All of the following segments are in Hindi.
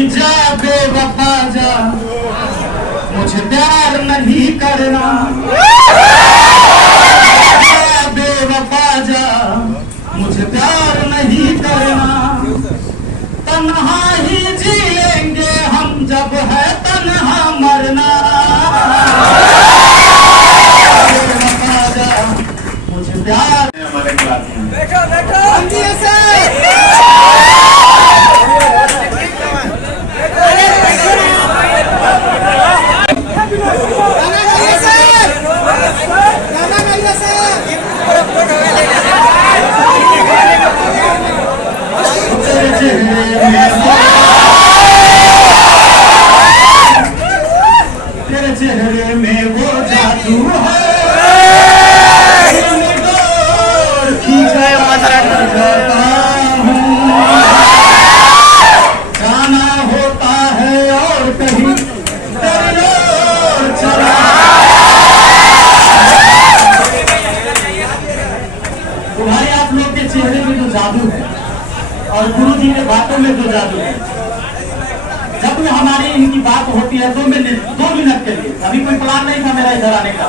कि जा बेवफा जा, मुझे प्यार नहीं करना। जा बेवफा जा, मुझे प्यार नहीं करना। तन्हा ही जी लेंगे हम, जब है तन्हा मरना। बेवफा जा, मुझे प्यार। हमारे क्लास में बैठो बैठो तेरे चेहरे में वो जादू है, जाना होता है और कहीं तेरी ओर चला। तो भाई आप लोग के चेहरे में जो जादू है और गुरु जी के बातों में जो जादू है, जब भी हमारी इनकी बात होती है 2 मिनट के लिए, अभी कोई प्लान नहीं था मेरा इधर आने का,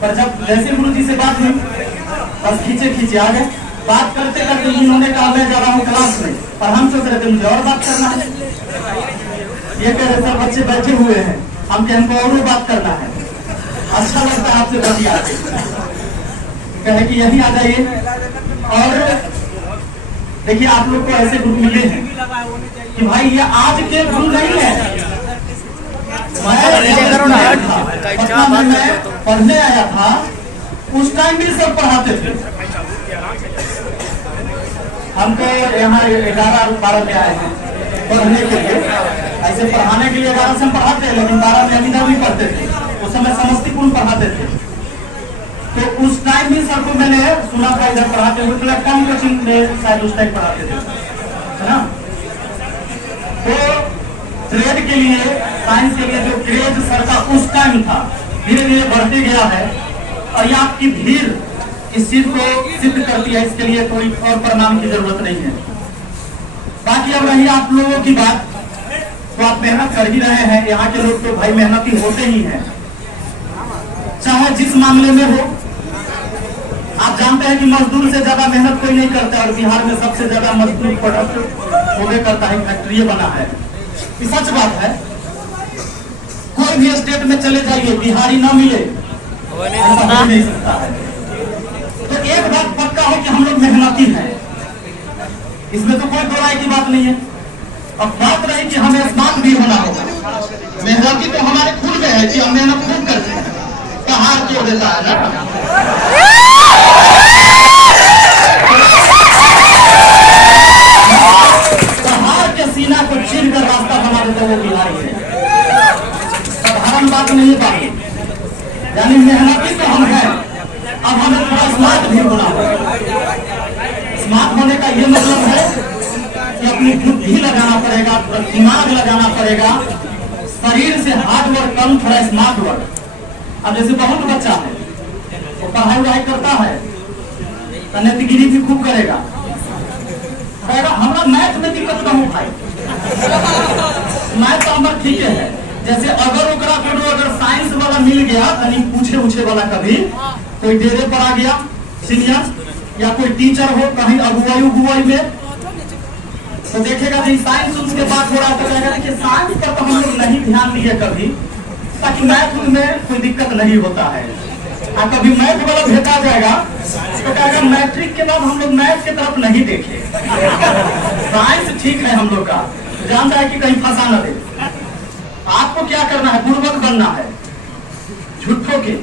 पर जब जैसे गुरु जी से बात हुई बस खींचे आ गए। बात करते करते इन्होंने कहा मैं जा रहा हूँ क्लास में, पर हम सोच रहे थे मुझे और बात करना है। ये कह रहे सब बच्चे बैठे हुए हैं, हम कहे हमको और बात करना है, अच्छा लगता है आपसे बतिया। कहे कि यही आ जाइए। और देखिए आप लोग को ऐसे ग्रुप मिले हैं कि भाई ये आज के गुरु नहीं है। मैं पढ़ने आया था उस टाइम भी सब पढ़ाते थे हमको। यहाँ 11-12 में आए हैं पढ़ने के लिए, ऐसे पढ़ाने के लिए 11 से हम पढ़ाते हैं, लेकिन 12 में अभी भी पढ़ते थे। उस समय समस्तीपुर में पढ़ाते थे, तो उस टाइम भी सर को मैंने सुना था इधर पढ़ाते हुए, मतलब कम कोचिंग में शायद उस टाइम पढ़ाते थे, है ना। तो ट्रेड के लिए, साइंस के लिए जो क्रेज सर का उस टाइम था, धीरे धीरे बढ़ते गया है। और ये आपकी भीड़ इस चीज को सिद्ध करती है, इसके लिए कोई और प्रमाण की जरूरत नहीं है। बाकी अब रही आप लोगों की बात, तो आप मेहनत कर ही रहे हैं। यहाँ के लोग तो भाई मेहनती होते ही हैं, चाहे जिस मामले में हो। आप जानते हैं कि मजदूर से ज्यादा मेहनत कोई नहीं करता, और बिहार में सबसे ज्यादा मजदूर प्रोडक्ट होने करता है, फैक्ट्री बना है। ये सच बात है। कोई भी स्टेट में चले जाइए, बिहारी ना मिले ऐसा नहीं सकता है। तो एक बात पक्का है कि हम लोग मेहनती हैं, इसमें तो कोई बुराई की बात नहीं है। अब बात रही कि हमें स्मार्ट भी होना होगा। मेहनती तो हमारे खून में है कि हम मेहनत खूब करते हैं। कहा क्यों देता है ना, कहा के सीना को चीर कर रास्ता बना देते वो बिहारी है। साधारण बात नहीं है, यानी मेहनती तो हम हैं। अब हमें थोड़ा स्मार्ट भी होना होगा। स्मार्ट होने का ये मतलब है कि अपनी बुद्धि लगाना पड़ेगा, दिमाग लगाना पड़ेगा, शरीर से हार्ड वर्क कम, थोड़ा स्मार्ट वर्क। अब जैसे बहुत बच्चा है वो पढ़ाई वढ़ाई करता है, नेतगिरी भी खूब करेगा, हमारा मैथ में दिक्कत ना हो भाई। मैथ तो हमारा ठीक है। जैसे अगर ओकरा अगर साइंस वाला मिल गया, यानी पूछे वाला, कभी कोई डेरे पर आ गया सीनियर, या कोई टीचर हो कहीं अगुवाई में, तो देखेगा कि साइंस उसके बाद हो रहा तो कहेगा कि साइंस पर तो हम लोग नहीं ध्यान दिए कभी, ताकि मैथ में कोई दिक्कत नहीं होता है। और कभी मैथ वाला भेटा जाएगा तो कहेगा मैट्रिक के बाद हम लोग मैथ की तरफ नहीं देखे। साइंस ठीक है हम लोग का, जानता है कि कहीं फंसा न दे। आपको क्या करना है, बुड़बक बनना है, झूठों के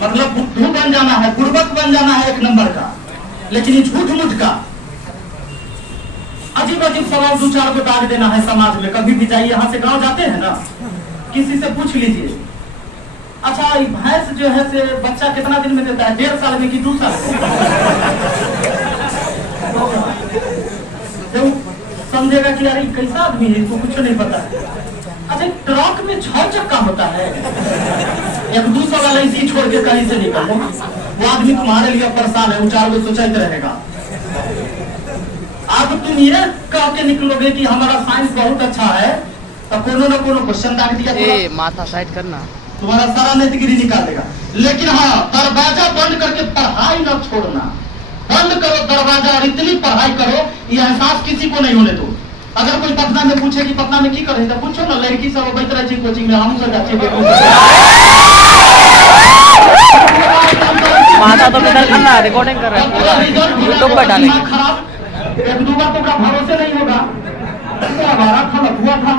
मतलब बुद्धू बन जाना है, बुड़बक बन जाना है 1 नंबर का। लेकिन झूठ मूठ का अजीब अजीब सवाल 2-4 को डाल देना है समाज में। कभी भी जाइए, यहाँ से गांव जाते हैं ना, किसी से पूछ लीजिए, अच्छा भैंस जो है से बच्चा कितना दिन में देता है, 1.5 साल में कि 2 साल में? तो समझेगा कि यार कैसा आदमी है, इसको कुछ नहीं पता है। अच्छा ट्रक में 6 चक्का होता है, 1-200 वाला इसी छोड़ के कहीं से निकल, वो आदमी तुम्हारे लिए परेशान है, 4 को सोचते रहेगा। अब तुम ये कह के निकलोगे कि हमारा साइंस बहुत अच्छा है, तो कोनो न कोनो क्वेश्चन दाग दिया, माथा साइड करना, तुम्हारा सारा नेतगिरी निकालेगा। लेकिन हाँ, दरवाजा बंद करके पढ़ाई न छोड़ना, बंद करो दरवाजा और इतनी पढ़ाई करो ये एहसास किसी को नहीं होने दो। अगर कोई पटना में पूछे कि पटना में की करे तो पूछो ना, लड़की सब बैठ रही थी कोचिंग में, हम सब अच्छे माथा तो बेटा करना, रिकॉर्डिंग कर रहा है, यूट्यूब पर डालेंगे। खराब एक दो बार तो भरोसे नहीं होगा, हमारा था लफुआ था,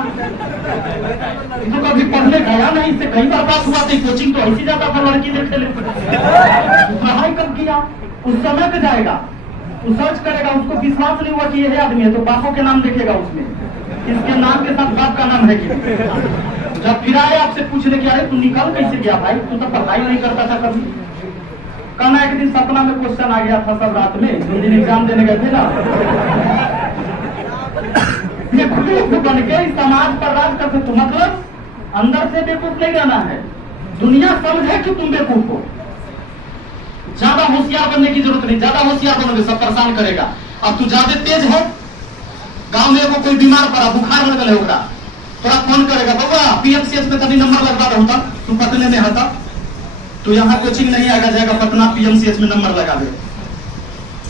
तो कभी पढ़ने गया नहीं, इससे कई बार बात हुआ थी, कोचिंग तो ऐसी जाता था लड़की देखते पढ़ाई कब किया, उस समय पे जाएगा, वो सर्च करेगा, उसको विश्वास नहीं हुआ कि यह आदमी है तो बापों के नाम देखेगा उसमें, इसके नाम के साथ बाप का नाम है कि जब फिर आए आपसे पूछने के आए तू निकल कैसे गया भाई, तू तो पढ़ाई नहीं करता था कभी। कहना एक दिन सपना में क्वेश्चन आ गया था सब रात में, जिस दिन एग्जाम देने गए थे ना, बेवकूफ बन के समाज पर राज करते, तो मतलब अंदर से बेवकूफ नहीं रहना है, दुनिया समझे कि तुम बेवकूफ हो। ज्यादा होशियार बनने की जरूरत नहीं, ज्यादा होशियार बनोगे सब परेशान करेगा। अब तू ज्यादा तेज हो, गांव में को कोई बीमार पड़ा, बुखार लग गए होगा, थोड़ा फोन करेगा, बाबा पीएमसीएच में कभी नंबर लगवा रहा होता, तुम पटने में होता, तो यहाँ कोचिंग नहीं आएगा, जाएगा पटना पीएमसीएच में नंबर लगा दे।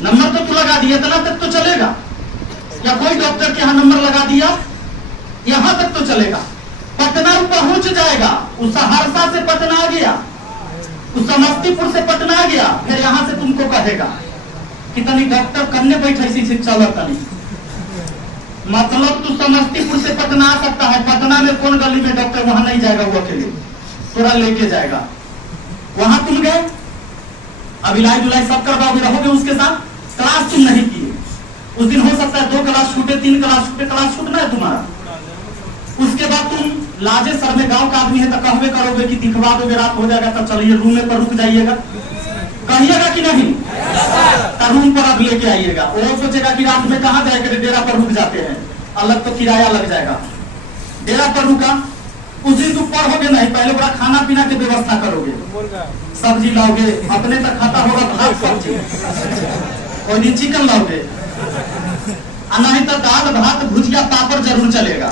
नंबर तो तू लगा दिया, इतना तक तो चलेगा, या कोई डॉक्टर के यहाँ नंबर लगा दिया, यहाँ तक तो चलेगा। पटना पहुंच जाएगा, उस सहरसा से पटना आ गया, उस समस्तीपुर से पटना आ गया, फिर यहाँ से तुमको कहेगा कि तनी डॉक्टर करने बैठे सी शिक्षा तनी, मतलब तू समस्तीपुर से पटना आ सकता है, पटना में कौन गली में डॉक्टर वहां नहीं जाएगा, वो अकेले थोड़ा लेके जाएगा, वहां तुम गए, अब इलाज उलाज सब करवाओगे, रहोगे उसके साथ, क्लास तुम नहीं किए, उस दिन हो सकता है 2 क्लास छूटे, 3 क्लास छूटे, क्लास छूटना है तुम्हारा, उसके बाद तुम लाजे सर में गांव का आदमी है तो कहवे करोगे कि दिखवा दोगे, रात हो जाएगा तब चलिए रूम में पर रुक जाइएगा, कहिएगा कि नहीं, रूम पर अब लेके आइएगा। वो सोचेगा कि रात में कहाँ जाएगा, डेरा पर रुक जाते हैं, अलग तो किराया लग जाएगा, डेरा पर रुका, उस दिन तुम पढ़ोगे नहीं, पहले बड़ा खाना पीना की व्यवस्था करोगे, सब्जी लाओगे, अपने तक खाता होगा भात सब्जी, और दिन चिकन लाओगे, नहीं तो दाल भात भुजिया पापड़ जरूर चलेगा,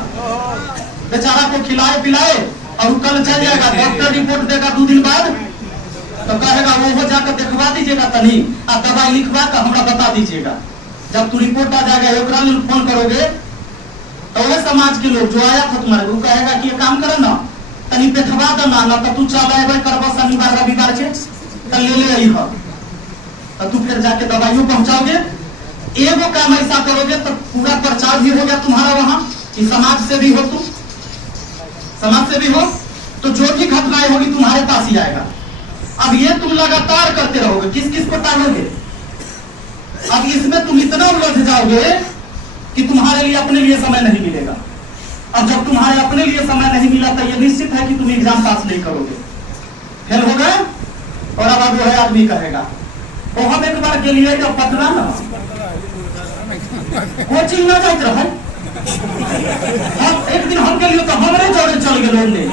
बेचारा को खिलाए पिलाए, और कल चल जाएगा, डॉक्टर रिपोर्ट देगा 2 दिन बाद, तो कहेगा वो जाकर दिखवा दीजिएगा तनी, आप दवाई लिखवा कर हमरा बता दीजिएगा। जब तू रिपोर्ट आ जाएगा, फोन करोगे तो वह समाज के लोग जो आया था तुम्हारे, वो कहेगा कि ये काम करे ना, तनी देखवा देना, ना तो तू चल करवा शनिवार रविवार के तो ले आई हो, तो तू फिर जाके दवाइयों पहुंचाओगे। एगो काम ऐसा करोगे तो पूरा प्रचार भी हो गया तुम्हारा वहां, कि समाज से भी हो, तुम समाज से भी हो, तो जो भी घटनाएं होगी तुम्हारे पास ही आएगा। अब ये तुम लगातार करते रहोगे, किस किस को टालोगे, अब इसमें तुम इतना उलझ जाओगे कि तुम्हारे लिए अपने लिए समय नहीं मिलेगा। अब जब तुम्हारे अपने लिए समय नहीं मिला तो ये निश्चित है कि तुम एग्जाम पास नहीं करोगे, फेल हो गए। और अब जो है आदमी कहेगा वो हम एक बार के लिए जब पटना ना कोचिंग ना जाते रहे, एक दिन हम के लिए तो हमरे जोड़े चल गए,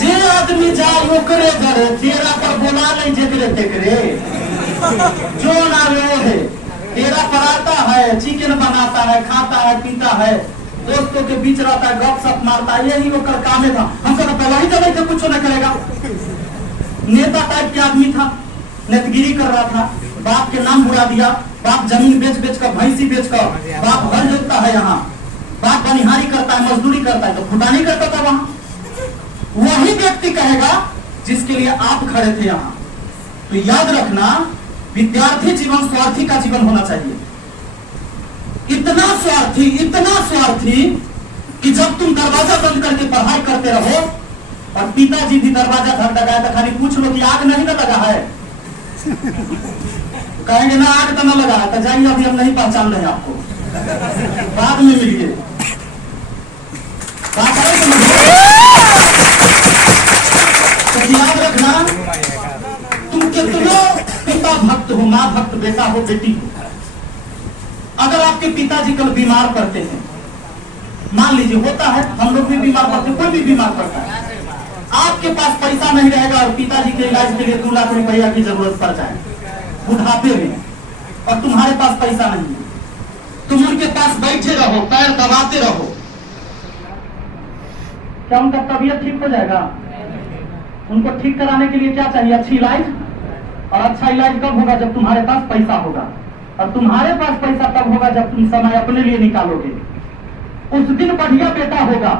जे आदमी जाए ओकरे जरे, डेरा पर बोला नहीं जेकरे तेकरे, जो ना वो है, डेरा पर आता है, चिकन बनाता है, खाता है, पीता है, दोस्तों के बीच रहता है, गपशप मारता है, यही ओकर काम था। हमको तो पहले ही जब थे कुछ न करेगा, नेता टाइप के आदमी था, नेतगिरी कर रहा था, बाप के नाम बुला दिया, बाप जमीन बेच बेच कर, भैंसी बेच कर, बाप घर जोतता है, यहाँ बाप बनिहारी करता है, मजदूरी करता है, तो फुटानी करता था वहां। वही व्यक्ति कहेगा जिसके लिए आप खड़े थे यहाँ। तो याद रखना, विद्यार्थी जीवन स्वार्थी का जीवन होना चाहिए, इतना स्वार्थी कि जब तुम दरवाजा बंद करके पढ़ाई करते रहो और पिताजी भी दरवाजा धड़धड़ाया तो खाली पूछ लो कि आग नहीं ना लगा है, कहेंगे ना आग तो न लगा है, तो जाइए अभी हम नहीं पहचान रहे आपको, बाद में मिलिए, तो याद रखना, तुम कितना पिता भक्त हो, माँ भक्त, बेटा हो, बेटी हो, अगर आपके पिताजी कल बीमार पड़ते हैं, मान लीजिए होता है, हम लोग भी बीमार पड़ते हैं, कोई भी बीमार पड़ता है, आपके पास पैसा नहीं रहेगा और पिताजी के इलाज के लिए 2 लाख रुपया की जरूरत पड़ जाए बुढ़ापे में, और तुम्हारे पास पैसा नहीं है, तुम उनके पास बैठे रहो, पैर दबाते रहो, क्या उनका तबीयत ठीक हो जाएगा? उनको ठीक कराने के लिए क्या चाहिए? अच्छी इलाज। और अच्छा इलाज कब होगा? जब तुम्हारे पास पैसा होगा। और तुम्हारे पास पैसा तब होगा जब तुम समय अपने लिए निकालोगे। उस दिन बढ़िया बेटा होगा।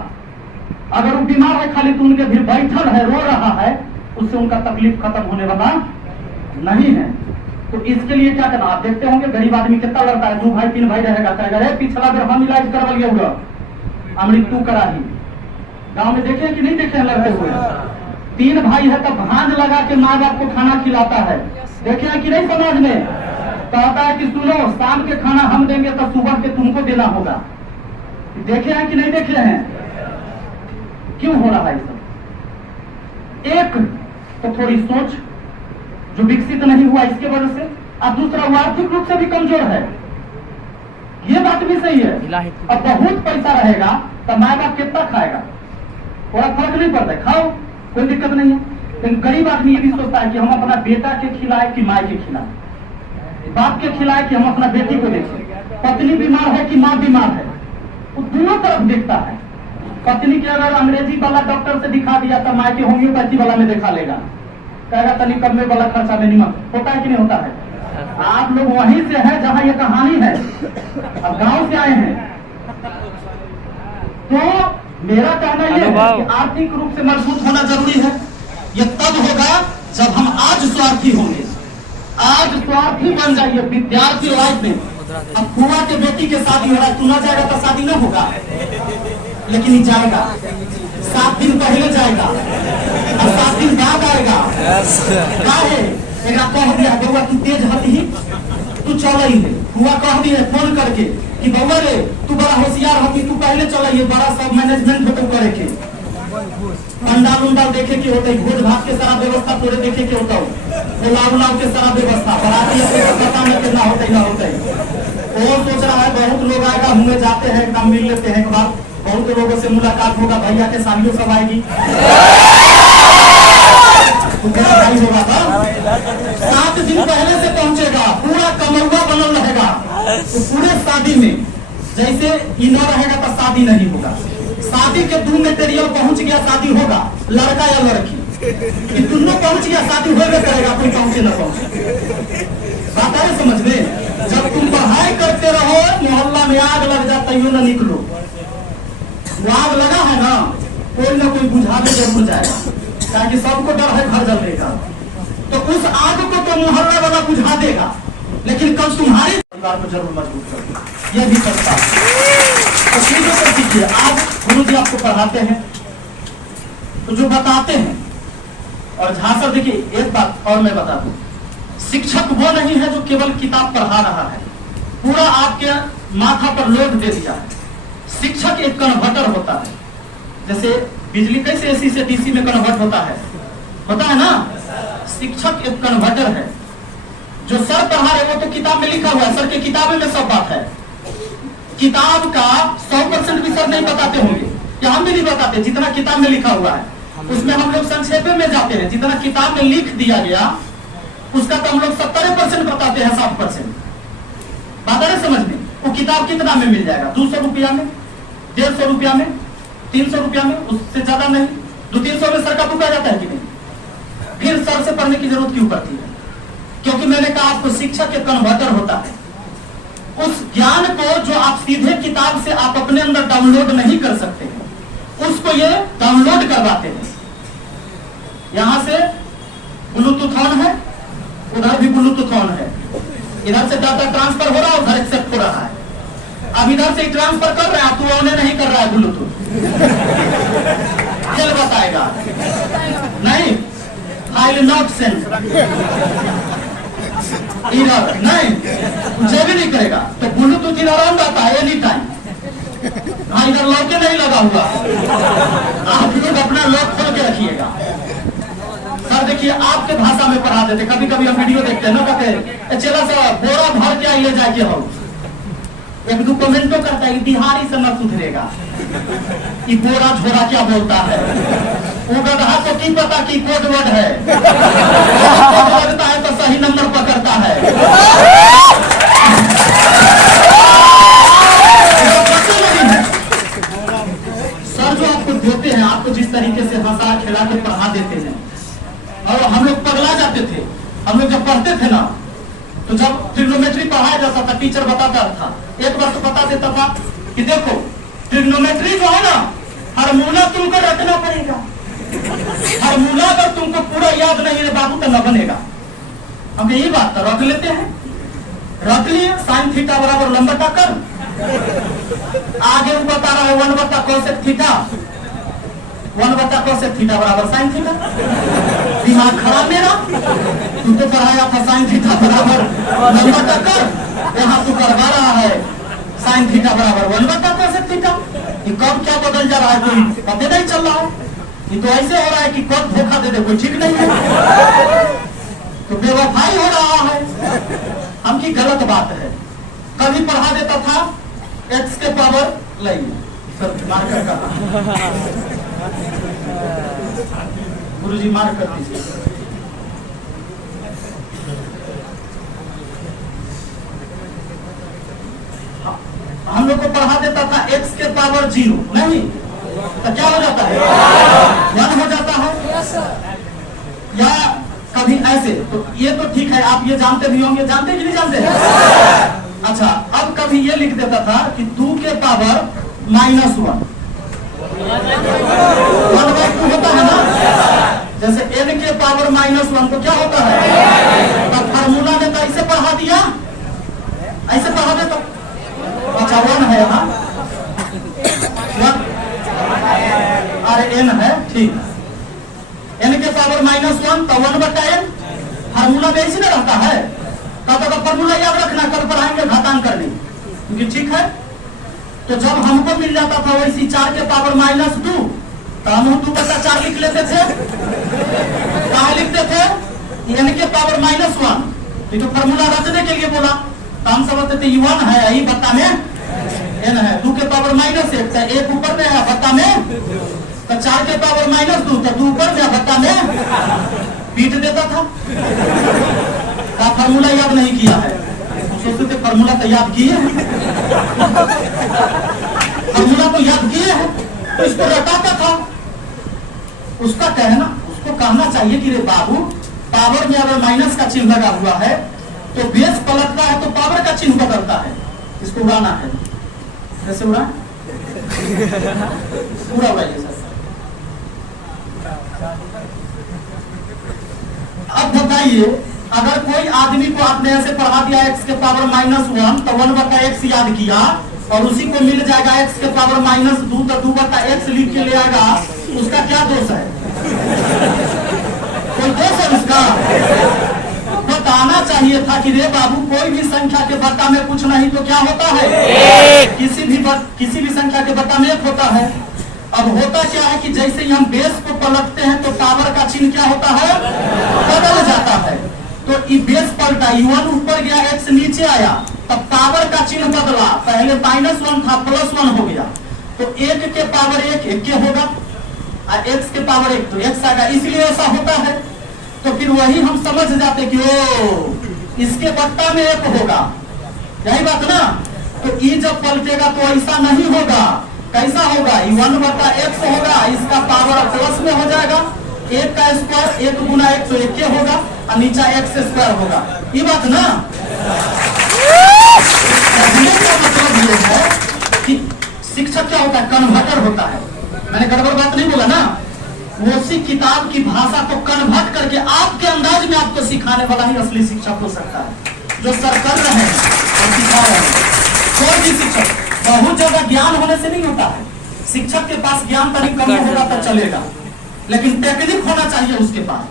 अगर वो बीमार है, खाली तुम उनके भी बैठल है, रो रहा है, उससे उनका तकलीफ खत्म होने वाला नहीं है। तो इसके लिए क्या करना? आप देखते होंगे गरीब आदमी कितना लड़ता है, 2 भाई 3 भाई रहेगा, कहेगा पिछला बार हम इलाज करवा लिया होगा, अमृत तू करा ही। गाँव में देखे कि नहीं देखे लड़ते हुए? 3 भाई है तब भांज लगा के माँ बाप को खाना खिलाता है, देखे हैं कि नहीं? समाज में कहता है कि सुनो, शाम के खाना हम देंगे तो सुबह के तुमको देना होगा। देखे हैं कि नहीं देखे हैं? क्यों हो रहा है सब? एक तो थोड़ी सोच जो विकसित नहीं हुआ इसके वजह से, और दूसरा वो आर्थिक रूप से भी कमजोर है। ये बात भी सही है। अब बहुत पैसा रहेगा तो माँ बाप कितना खाएगा? थोड़ा फर्क नहीं पड़ता, खाओ, कोई दिक्कत नहीं है। लेकिन गरीब आदमी ये भी सोचता है कि हम अपना बेटा के खिलाए कि माँ के खिलाए, बाप के खिलाए कि हम अपना बेटी को देखें, पत्नी बीमार है कि माँ बीमार है, वो दोनों तरफ देखता है। पत्नी के अगर अंग्रेजी वाला डॉक्टर से दिखा दिया तो माँ के होम्योपैथी वाला में दिखा लेगा, कहेगा तनी कम में वाला खर्चा में निमक। होता है कि नहीं होता है? आप लोग वहीं से है जहां ये कहानी है, अब गांव से आए हैं। तो मेरा कहना यह है कि आर्थिक रूप से मजबूत होना जरूरी है। ये तब होगा जब हम आज स्वार्थी होंगे। आज स्वार्थी बन जाइए विद्यार्थी लाइफ में। अब फुआ के बेटी के शादी हो रहा है, तू ना जाएगा तो शादी ना होगा, लेकिन ये जाएगा। 7 दिन पहले जाएगा और 7 दिन बाद आएगा। कह दिया बउआ तू तेज हती, तू चल ही है। हुआ कह दिए फोन करके कि बउआ रे तू बड़ा होशियार हती, तू पहले चल, ये बड़ा सब मैनेजमेंट होते करे के, पंडाल उंडाल देखे के होते, भोज भात के सारा व्यवस्था पूरे देखे के होता, पुलाव उलाव के सारा व्यवस्था, बराती पता नहीं कितना होते ना होते। वो सोच रहा है बहुत लोग आएगा, हमें जाते हैं एकदम मिल लेते हैं, एक बार बहुत लोगों से मुलाकात होगा, भैया के सालियों सब आएगी, भाई होगा था। 7 दिन पहले से पहुंचेगा, पूरा कमरुआ बनल रहेगा। तो पूरे शादी में जैसे ये न रहेगा तो शादी नहीं होगा। शादी के 2 मटेरियल पहुंच गया, शादी होगा, लड़का या लड़की, ये दोनों पहुंच गया, शादी होगा करेगा, कोई पहुंचे न पहुंचे। बात है समझ में? जब तुम पढ़ाई करते रहो, मोहल्ला में आग लग जाता है, न निकलो। वो आग लगा है ना, कोई ना कोई बुझाने जरूर जाएगा, ताकि सबको डर है घर जलने का। तो उस आग को तो मोहल्ला वाला बुझा देगा, लेकिन कल तुम्हारे परिवार को जरूर मजबूत करेगा। यह भी करता तो चीजों को सीखिए। आज गुरु जी आपको पढ़ाते हैं तो जो बताते हैं, और झांसा देखिए एक बात और मैं बता दूं, शिक्षक वो नहीं है जो केवल किताब पढ़ा रहा है, पूरा आपके माथा पर लोड दे दिया है। शिक्षक एक कन्वर्टर होता है, जैसे बिजली कैसे एसी से डीसी में कन्वर्ट होता है ना, शिक्षक एक कन्वर्टर है। जो सर पढ़ा रहे वो तो किताब में लिखा हुआ है, सर के किताब में सब बात है। किताब का 100% भी सर नहीं बताते होंगे, या हम भी नहीं बताते, जितना किताब में लिखा हुआ है उसमें हम लोग संक्षेप में जाते हैं। जितना किताब में लिख दिया गया उसका तो हम लोग 70% बताते हैं, 60%। बात है समझ में? वो किताब कितना में मिल जाएगा? 200 रुपया में, 150 रुपया में, 300 रुपया में, उससे ज्यादा नहीं। 200-300 में सर का बुक आ जाता है कि नहीं? फिर सर से पढ़ने की जरूरत क्यों पड़ती है? क्योंकि मैंने कहा आपको शिक्षक एक कन्वर्टर होता है। उस ज्ञान को जो आप सीधे किताब से आप अपने अंदर डाउनलोड नहीं कर सकते, उसको ये डाउनलोड करवाते हैं। यहां से ब्लूटूथ ऑन है, उधर भी ब्लूटूथ ऑन है, इधर से डाटा ट्रांसफर हो रहा है, उधर एक्सेप्ट हो रहा है। अब इधर से ट्रांसफर कर रहा है, तू ऑन नहीं कर रहा है ब्लूटूथ, चल बताएगा नहीं, फाइल नॉट सेंड, इधर नहीं, मुझे भी नहीं करेगा। तो ब्लूटूथ इधर ऑन रहता है एनी टाइम। हाँ, इधर लॉक के नहीं लगा हुआ, आप लोग अपना लॉक खोल के रखिएगा। सर देखिए आपके भाषा में पढ़ा देते, कभी कभी हम वीडियो देखते हैं ना, कहते चला सा बोरा भर के आइए जाके हो, एक दो कमेंटो करता है बिहारी से न सुधरेगा, कि बोरा झोरा क्या बोलता है, वो गधा तो की पता की कोड वर्ड है, लगता है तो सही नंबर पकड़ता है। बताता था, एक बार तो बता देता था कि देखो ट्रिग्नोमेट्री जो है ना, फार्मूला तुमको रखना पड़ेगा, फार्मूला अगर तुमको पूरा याद नहीं है बाबू तो न बनेगा। हम यही बात तो रख लेते हैं, रख लिए साइन थीटा बराबर लंबा कर, आगे वो बता रहा है 1/cos थीटा, 1/cos थीटा बराबर साइन थीटा। दिमाग खराब मेरा, तू तो पढ़ाया था साइन थीटा बराबर लंबा कर, यहाँ तू करवा रहा है साइन थीटा बराबर 1/cos थीटा। ये कब क्या बदल जा रहा है कोई पता नहीं चल रहा है। ये तो ऐसे हो रहा है कि कब धोखा दे दे कोई ठीक नहीं है, तो बेवफाई हो रहा है। हम की गलत बात है। कभी पढ़ा देता था x के पावर लाइए सर, मार कर कहा गुरुजी मार कर दीजिए। हम लोग को पढ़ा देता था x के पावर 0 नहीं तो क्या हो जाता है 1 हो जाता है, या कभी ऐसे। तो ये तो ठीक है, आप ये जानते भी होंगे, जानते कि नहीं जानते? अच्छा, अब कभी ये लिख देता था कि 2 के पावर -1 1/2 होता है ना, जैसे n के पावर -1 तो क्या होता है, तो फार्मूला में तो ऐसे पढ़ा दिया, ऐसे पढ़ा देता। अच्छा 1 है यहाँ, 1 अरे n है, ठीक, n के पावर -1 तो 1/n, फार्मूला में ऐसे ना रहता है। तब फार्मूला याद रखना, कल पढ़ाएंगे घातांक करने, क्योंकि ठीक है। तो जब हमको मिल जाता था वैसी 4 के पावर -2 तो हम 2/4 लिख लेते थे। कहाँ लिखते थे, n के पावर -1, ये तो फार्मूला रचने के लिए बोला, तो हम समझते थे 1 है, यही बत्ता में n है, 2 के पावर -1 तो 1 ऊपर में है बत्ता में, तो 4 के पावर -2 तो 2 ऊपर में बत्ता में पीट देता था। का फार्मूला याद नहीं किया है, सोचते थे फार्मूला तो याद किए हैं, फार्मूला तो याद किए हैं, तो इसको रटाता था। उसका कहना, उसको कहना चाहिए कि रे बाबू पावर में अगर माइनस का चिन्ह लगा हुआ है तो बेस पलटता है तो पावर का चिन्ह बदलता है, इसको उड़ाना है। कैसे उड़ा, पूरा उड़ाइए सर। अब बताइए, अगर कोई आदमी को आपने ऐसे पढ़ा दिया x के पावर -1 तो 1/x याद किया, और उसी को मिल जाएगा x के पावर -2 तो 2/x लिख के ले आएगा, उसका क्या दोष है? कोई दोष है उसका? बताना चाहिए था कि रे बाबू कोई भी संख्या के बट्टा में कुछ नहीं तो क्या होता है, किसी भी संख्या के बट्टा में 1 होता है। अब होता क्या है कि जैसे ही हम बेस को पलटते हैं तो पावर का चिन्ह क्या होता है, बदल जाता है। तो ये बेस पलटा, 1 ऊपर गया, x नीचे आया, तब पावर का चिन्ह बदला, पहले -1 था +1 हो गया, तो 1 के पावर 1 के होगा, और x के पावर 1 तो x आएगा, इसलिए ऐसा होता है। तो फिर वही हम समझ जाते कि ओ इसके बट्टा में 1 होगा, यही बात ना। तो ये जब पलटेगा तो ऐसा नहीं होगा, कैसा होगा, 1/x होगा, इसका पावर प्लस में हो जाएगा, 1 का स्क्वायर 1 गुना 1 तो 1 होगा, और नीचा x² होगा, ये बात ना। मतलब ये है कि शिक्षक क्या होता है, कन्वर्टर होता है। मैंने गड़बड़ बात नहीं बोला ना, वो उसी किताब की भाषा को कन्वर्ट करके आपके अंदाज में आपको सिखाने वाला ही असली शिक्षक हो सकता है, जो सर कर रहे हैं और सिखा रहे हैं। कोई भी शिक्षक, बहुत ज्यादा ज्ञान होने से नहीं होता है, शिक्षक के पास ज्ञान तनिक कम होगा तो चलेगा, लेकिन टेक्निक होना चाहिए उसके पास,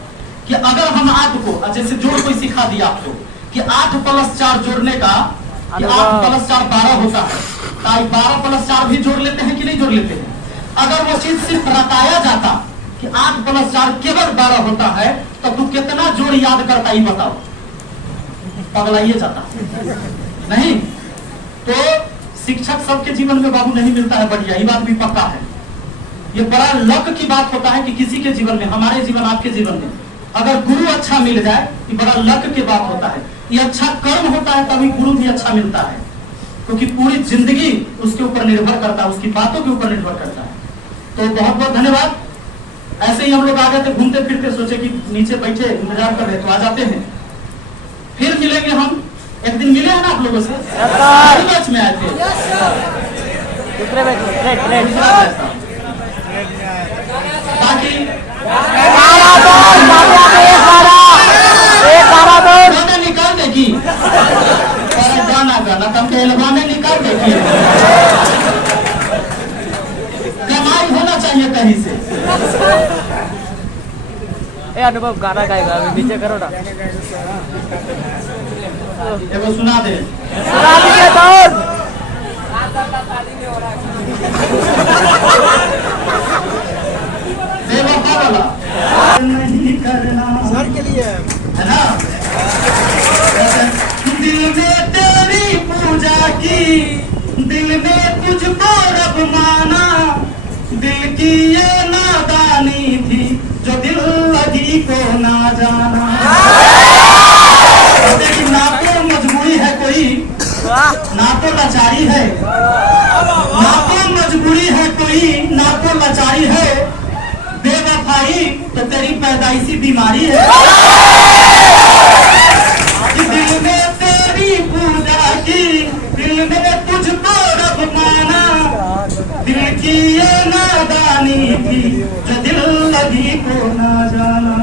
कि अगर हम 8 को, जैसे जोड़ कोई सिखा दिया आपको कि 8 + 4 जोड़ने का, कि 8 + 4 12 होता है, तो 12 + 4 भी जोड़ लेते हैं कि नहीं जोड़ लेते हैं? अगर वो चीज सिर्फ रटाया जाता कि 8 + 4 केवल 12 होता है, तो तू कितना जोड़ याद करता, ये बताओ, पगलाइए जाता नहीं। तो शिक्षक सबके जीवन में बाबू नहीं मिलता है, बढ़िया, ये बात भी पक्का है। ये बड़ा लक की बात होता है कि किसी के जीवन में, हमारे जीवन, आपके जीवन में अगर गुरु अच्छा मिल जाए, ये बड़ा लक की बात होता है। ये अच्छा कर्म होता है तभी गुरु भी अच्छा मिलता है, क्योंकि पूरी जिंदगी उसके ऊपर निर्भर करता है, उसकी बातों के ऊपर निर्भर करता है। तो बहुत बहुत धन्यवाद। ऐसे ही हम लोग आ गए थे घूमते फिरते, सोचे कि नीचे बैठे इंतजार कर रहे तो आ जाते हैं। फिर मिलेंगे हम एक दिन मिले हैं ना आप लोगों से? मैच में आए थे। दूसरे मैच में प्लेट बाकी निकाल देगी गाना गाना तब के एल्बम निकाल देगी। कमाई होना चाहिए कहीं से। ए अनुभव गाना गाएगा, अभी पीछे करो ना। एगो सुना दे। सुना दीजिए दोस्त। बेवफा वाला नहीं करना सर के लिए है ना। दिल में तेरी पूजा की, दिल में तुझको रब माना, दिल की ये नादानी थी जो दिल लगी को ना जाना। ना तो मजबूरी है कोई, ना तो लाचारी है, ना तो मजबूरी है कोई, ना तो लाचारी है। बेवफाई तो तेरी पैदाइशी बीमारी है। दिल में तेरी पूजा की, दिल में तुझको रब माना, दिल की ये नादानी थी जो दिल लगी को ना जाना।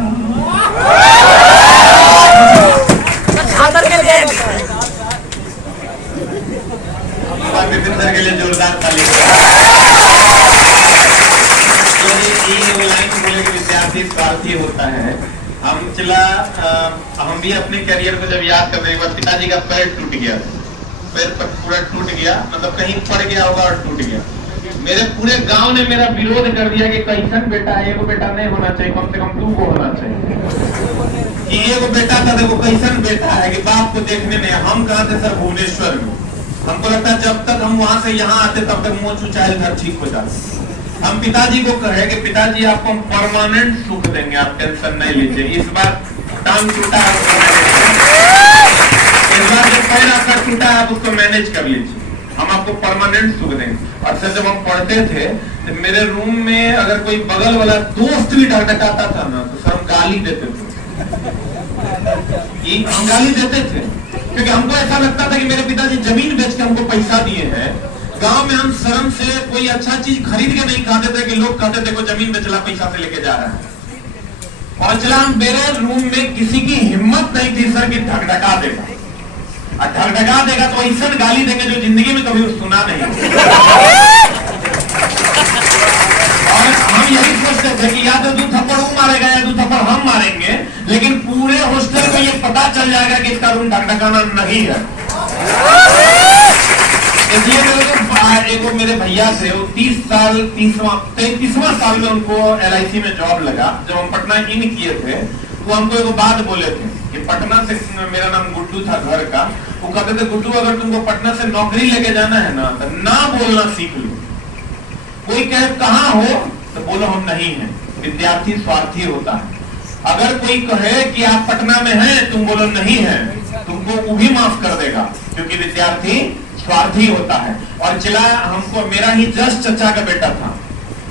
विपिंदर के लिए जोरदार ताली। लाइन बोले कि विद्यार्थी स्वार्थी होता है। हम भी अपने करियर को जब याद कर रहे हैं, पिताजी का पैर टूट गया, पैर पर पूरा टूट गया, मतलब कहीं पड़ गया होगा और टूट गया। मेरे पूरे गांव ने मेरा विरोध कर दिया कि कैसन बेटा है, एगो बेटा नहीं होना चाहिए, कम से कम 2 को होना चाहिए। कि एगो बेटा था, देखो कैसन बेटा है कि बाप को देखने में। हम कहाँ थे सर? भुवनेश्वर में। हमको लगता है जब तक हम वहां से यहाँ आते तब तक मोच उचाइल घर ठीक हो जाता। हम पिताजी को कहे कि पिताजी आपको हम परमानेंट सुख देंगे, आप टेंशन नहीं लीजिए। इस बार टांग टूटा है, इस बार जो पैर आपका टूटा है आप उसको मैनेज कर लीजिए, हम आपको परमानेंट सुख देंगे। अक्सर जब हम पढ़ते थे तो मेरे रूम में अगर कोई बगल वाला दोस्त भी ढकढकाता था ना तो सर हम गाली देते थे। हम गाली देते थे क्योंकि हमको ऐसा लगता था कि मेरे पिताजी जमीन बेच के हमको पैसा दिए हैं। गांव में हम शर्म से कोई अच्छा चीज खरीद के नहीं खाते थे कि लोग कहते थे कोई जमीन बेचला पैसा से लेके जा रहा है। और चला हम मेरे रूम में किसी की हिम्मत नहीं थी सर कि ढकढका देगा, और ढकढका देगा तो ऐसा गाली देंगे जो जिंदगी में कभी सुना नहीं। और हम यही सोचते थे कि या तो 2 थप्पड़ वो मारेगा या 2 थप्पड़ हम मारेंगे, लेकिन पूरे हॉस्टल को ये पता चल जाएगा कि इसका रूम ढकढकाना नहीं है। इसलिए मेरे भैया थे, वो 33वां साल में उनको LIC में जॉब लगा। जब हम पटना इन किए थे वो हमको एक बात बोले थे कि पटना से, मेरा नाम गुड्डू था घर का, वो कहते थे गुड्डू अगर तुमको पटना से नौकरी लेके जाना है ना तो ना बोलना सीख लो। कोई कहे कहाँ हो तो बोलो हम नहीं है। विद्यार्थी स्वार्थी होता है। अगर कोई कहे कि आप पटना में हैं, तुम बोलो नहीं है, तुमको वो भी माफ कर देगा, क्योंकि विद्यार्थी स्वार्थी होता है। और चला हमको, मेरा ही जस्ट चचा का बेटा था,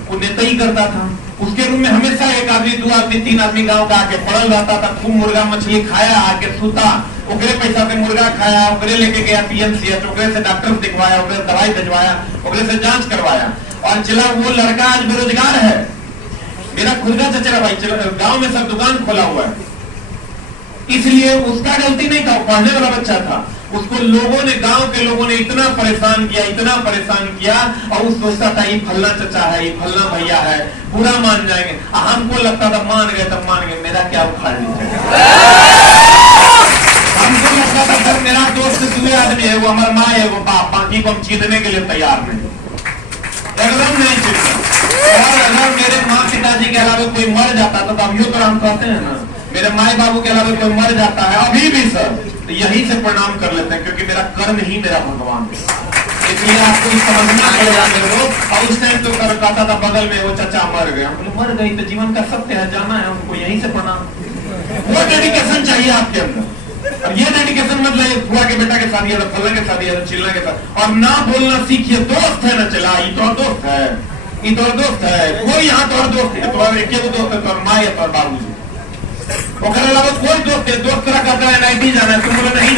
वो नेता ही करता था। उसके रूम में हमेशा 1 आदमी 2 आदमी 3 आदमी गांव का आके पड़ल रहता था। खूब मुर्गा मछली खाया, आके सूता, ओकरे पैसा से मुर्गा खाया, ओकरे लेके गया PMCH, ओकरे से डॉक्टर दिखवाया, ओकरे दवाई भिजवाया, ओकरे से जांच करवाया। और चला वो लड़का आज बेरोजगार है। मेरा खुद का चचेरा भाई गांव में सब दुकान खोला हुआ है। इसलिए उसका गलती नहीं था, पढ़ने वाला बच्चा था। उसको लोगों ने, गांव के लोगों ने इतना परेशान किया और उस सोचता था ये फलना चचा है, ये फलना भैया है, पूरा मान जाएंगे। हमको लगता था मान गए तब मान गए, मेरा क्या उखाड़ लीजिएगा। हमको लगता था सर मेरा दोस्त 2 आदमी है, वो हमारा माँ है, वो बाप, बाकी को हम जीतने के लिए तैयार नहीं, एकदम नहीं जीतना। और अगर मेरे माँ पिताजी के अलावा कोई मर जाता था तो अभी तो हम कहते हैं ना, मेरे माए बाबू के अलावा कोई मर जाता है अभी भी सर तो यही से प्रणाम कर लेते हैं, क्योंकि मेरा कर्म ही मेरा भगवान है। इसलिए आपको समझना पड़ेगा मेरे लोग। और उस टाइम तो कहता था बगल में वो चचा मर गया, मर गई तो जीवन का सत्य है, जाना है हमको, यहीं से प्रणाम। वो डेडिकेशन चाहिए आपके अंदर। और ये डेडिकेशन मतलब फुआ के बेटा के साथ या फल्ला के साथ या चिल्ला के साथ। और ना बोलना सीखिए, दोस्त है ना चला, ये तो दोस्त है, ये तो दोस्त है, कोई यहाँ तो दोस्त है, तो एक दोस्त है, तो माँ या तो बाबू जी, अलावा कोई दोस्त है, दोस्त करा कहता है NIT जाना है, तुम बोलो नहीं